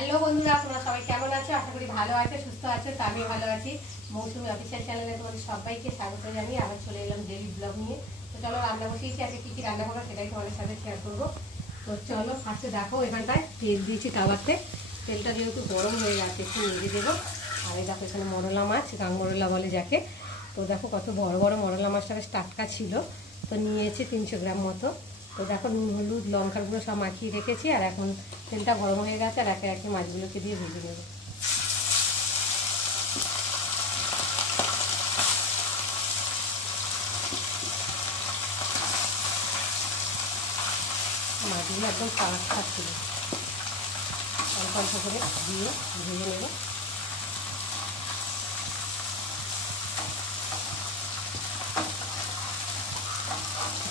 Hello বন্ধুরা, তোমরা সবাই কেমন আছো? আশা করি ভালো আছো, সুস্থ আছো। তো আমি ভালো আছি। মৌসুমী অফিসিয়াল চ্যানেলে তোমাদের সবাইকে স্বাগত জানিয়ে আবার চলে এলাম ডেইলি ব্লগ নিয়ে। তো চলো, রান্না বসিয়েছি। আজকে কী কী রান্না করবো সেটাই তোমাদের সাথে শেয়ার করবো। তো চলো, ফার্স্টে দেখো এখানটায় তেল দিয়েছি তাওয়াতে। তেলটা যেহেতু গরম হয়ে গেছে একটু নেড়ে দেবো। আর এই দেখো এখানে মরলা মাছ, গাংমরলা বলে যাকে। তো দেখো কত বড় বড় মরলা মাছটা বেশ টাটকা ছিল। তো নিয়েছি 300 গ্রাম মতো। তো দেখো নুন, হলুদ, লঙ্কার গুঁড়ো সব মাখিয়ে রেখেছি। আর এখন তেলটা গরম হয়ে গেছে আর একে একে মাছগুলোকে দিয়ে ভেজে নেব। মাছগুলো একদম টাটকা ছিল। অল্প অল্প করে দিয়ে ভেজে নেব।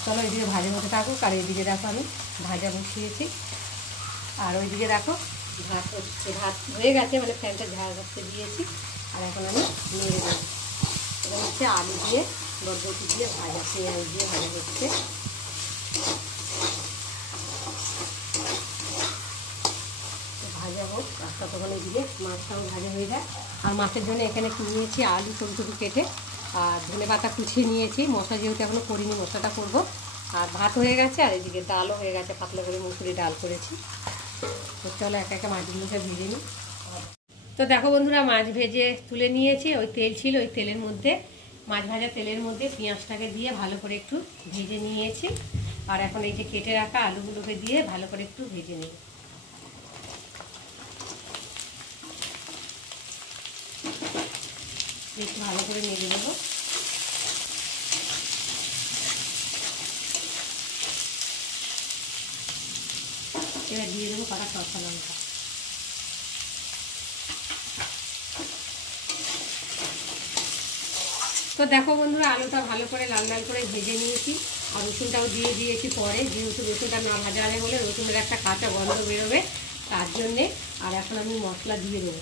চলো, এইদিকে ভাজা হতে থাকুক। আর এইদিকে দেখো আমি ভাজা বসিয়েছি। আর ওইদিকে দেখো ভাত হচ্ছে, ভাত হয়ে গেছে, মানে ফ্যানটা ঝাড় করতে দিয়েছি। আর এখন আমি নেড়ে দেবো। এটা হচ্ছে আলু দিয়ে, বরবটি দিয়ে ভাজা, পেঁয়াজ দিয়ে ভাজা হচ্ছে। ভাজা হোক, রাস্তা তখন এদিকে মাছটাও ভাজা হয়ে যায়। আর মাছের জন্য এখানে নিয়েছি আলু ছোটো ছোটো কেটে, আর ধনে পাতা কুচিয়ে নিয়েছি। মশলা যেহেতু এখনও করিনি, মশলাটা করবো। আর ভাত হয়ে গেছে, আর এদিকে ডালও হয়ে গেছে, পাতলা করে মুসুরি ডাল করেছি। তো চলো একা একা মাছগুলোকে ভেজে নিই। তো দেখো বন্ধুরা, মাছ ভেজে তুলে নিয়েছি। ওই তেল ছিল, ওই তেলের মধ্যে, মাছ ভাজা তেলের মধ্যে পেঁয়াজটাকে দিয়ে ভালো করে একটু ভেজে নিয়েছি। আর এখন এই যে কেটে রাখা আলুগুলোকে দিয়ে ভালো করে একটু ভেজে নিই। একটু ভালো করে নেড়ে দেবো। এবার দিয়ে দেবো কটা কাঁচা লঙ্কা। তো দেখো বন্ধুরা, আলুটা ভালো করে লাল লাল করে ভেজে নিয়েছি। আর রসুনটাও দিয়ে দিয়েছি পরে, যেহেতু রসুনটা না ভাজা হবে বলে রসুনের একটা কাঁচা গন্ধ বেরোবে, তার জন্যে। আর এখন আমি মশলা দিয়ে দেবো।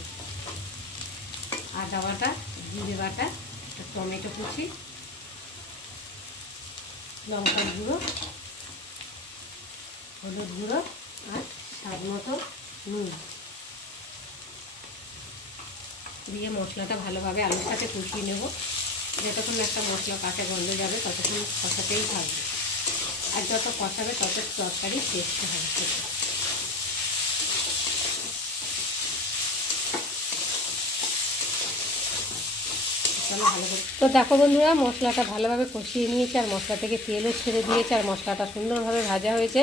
আদা বাটা, জিরে বাটা, টমেটো কুচি, লঙ্কার গুঁড়ো, হলুদ গুঁড়ো, আর স্বাদ মতো নুন দিয়ে মশলাটা ভালোভাবে আলুর সাথে কষিয়ে নেব। যতক্ষণ একটা মশলা কাঁচা গন্ধ যাবে ততক্ষণ কষাতেই থাকবে। আর যত কষাবে তত তরকারি টেস্ট হবে। তো দেখো বন্ধুরা, মশলাটা ভালোভাবে কষিয়ে নিয়েছে, আর মশলা থেকে তেলও ছেড়ে দিয়েছে, আর মশলাটা সুন্দরভাবে ভাজা হয়েছে।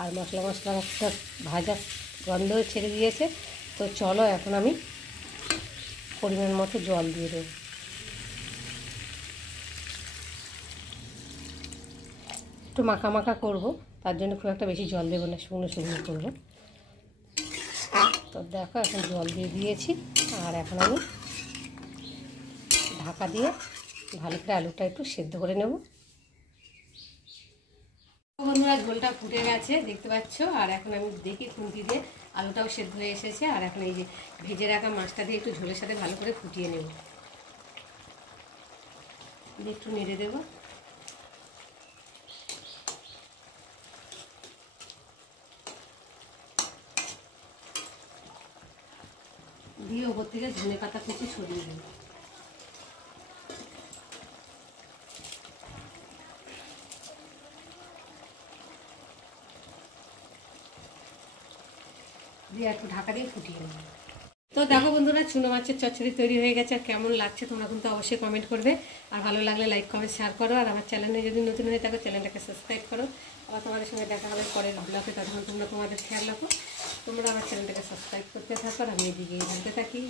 আর মশলা ভাজা গন্ধও ছেড়ে দিয়েছে। তো চলো এখন আমি পরিমাণ মতো জল দিয়ে দেবো। একটু মাখা মাখা করবো, তার জন্য খুব একটা বেশি জল দেবো না, শুকনো শুকনো করবো। তো দেখো এখন জল দিয়ে দিয়েছি। আর এখন আমি ঢাকা দিয়ে ভালো করে আলুটা একটু সেদ্ধ করে নেব। বন্ধুরা, ঝোলটা ফুটে গেছে দেখতে পাচ্ছ। আর এখন আমি দেখি খুন্তি দিয়ে আলুটাও সেদ্ধ হয়ে এসেছে। আর এখন এই যে ভেজে রাখা মাছটা দিয়ে একটু ঝোলের সাথে ভালো করে ফুটিয়ে নেব। একটু নেড়ে দেবো। দিয়ে ওপর থেকে ধনে পাতা কুচি ছড়িয়ে দেবো। দিয়ে একটু ঢাকা দিয়ে ফুটিয়ে নেব। তো দেখো বন্ধুরা, চুনো মাছের চচ্চড়ি তৈরি হয়ে গেছে। আর কেমন লাগছে তোমরা কিন্তু অবশ্যই কমেন্ট করবে। আর ভালো লাগলে লাইক, কমেন্ট, শেয়ার করো। আর আমার চ্যানেলে যদি নতুন হয়ে থাকো চ্যানেলটাকে সাবস্ক্রাইব করো। আবার তোমাদের সঙ্গে দেখা হবে পরের ব্লগে। তখন তোমরা তোমাদের খেয়াল রাখো। তোমরা আমার চ্যানেলটাকে সাবস্ক্রাইব করতে থাকো আর আমি এদিকে বলতে থাকি।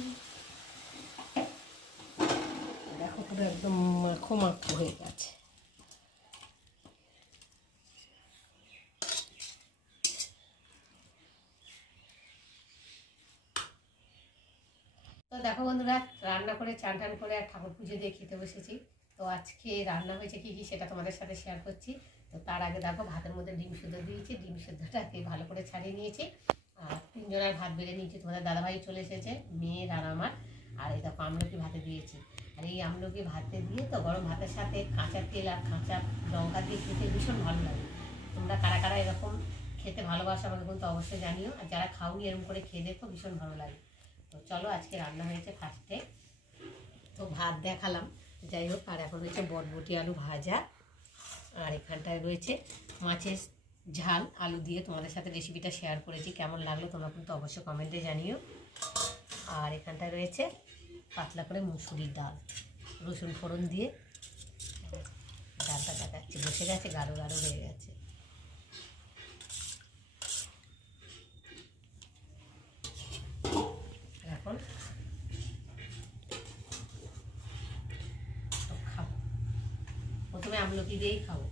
দেখো পুরো একদম মাখো মাখো হয়ে গেছে। তো দেখো বন্ধুরা, রান্না করে চান টান করে আর ঠাকুর পুজো দিয়ে খেতে বসেছি। তো আজকে রান্না হয়েছে কী কী সেটা তোমাদের সাথে শেয়ার করছি। তো তার আগে দেখো ভাতের মধ্যে ডিম সিদ্ধ দিয়েছি। ডিম সিদ্ধটাকে ভালো করে ছাড়িয়ে নিয়েছি। আর 3 জনের ভাত বেড়ে নিয়েছি। তোমাদের দাদাভাই চলে এসেছে, মেয়ের আর আমার। আর এই দেখো আমলকি ভাতে দিয়েছি। আর এই আমলকি ভাতে দিয়ে তো গরম ভাতের সাথে কাঁচা তেল আর কাঁচা লঙ্কা দিয়ে খেতে ভীষণ ভালো লাগে। তোমরা কারা কারা এরকম খেতে ভালোবাসা আমাকে কিন্তু অবশ্যই জানিও, আর যারা খাওনি এরকম করে খেয়ে দেখো, ভীষণ ভালো লাগে। তো চলো আজকে রান্না হয়েছে ফার্স্টে তো ভাত দেখালাম, যাই হোক। আর এখন হচ্ছে বটবটি আলু ভাজা, আর এখানটায় রয়েছে মাছের ঝাল আলু দিয়ে। তোমাদের সাথে রেসিপিটা শেয়ার করেছি, কেমন লাগলো তোমরা কিন্তু অবশ্যই কমেন্টে জানিও। আর এখানটায় রয়েছে পাতলা করে মুসুরির ডাল, রসুন ফোড়ন দিয়ে ডালটা দেখাচ্ছি, বসে গেছে, গাঢ় গাঢ় হয়ে গেছে। এখন খাবো, প্রথমে আমলকি দিয়েই খাবো।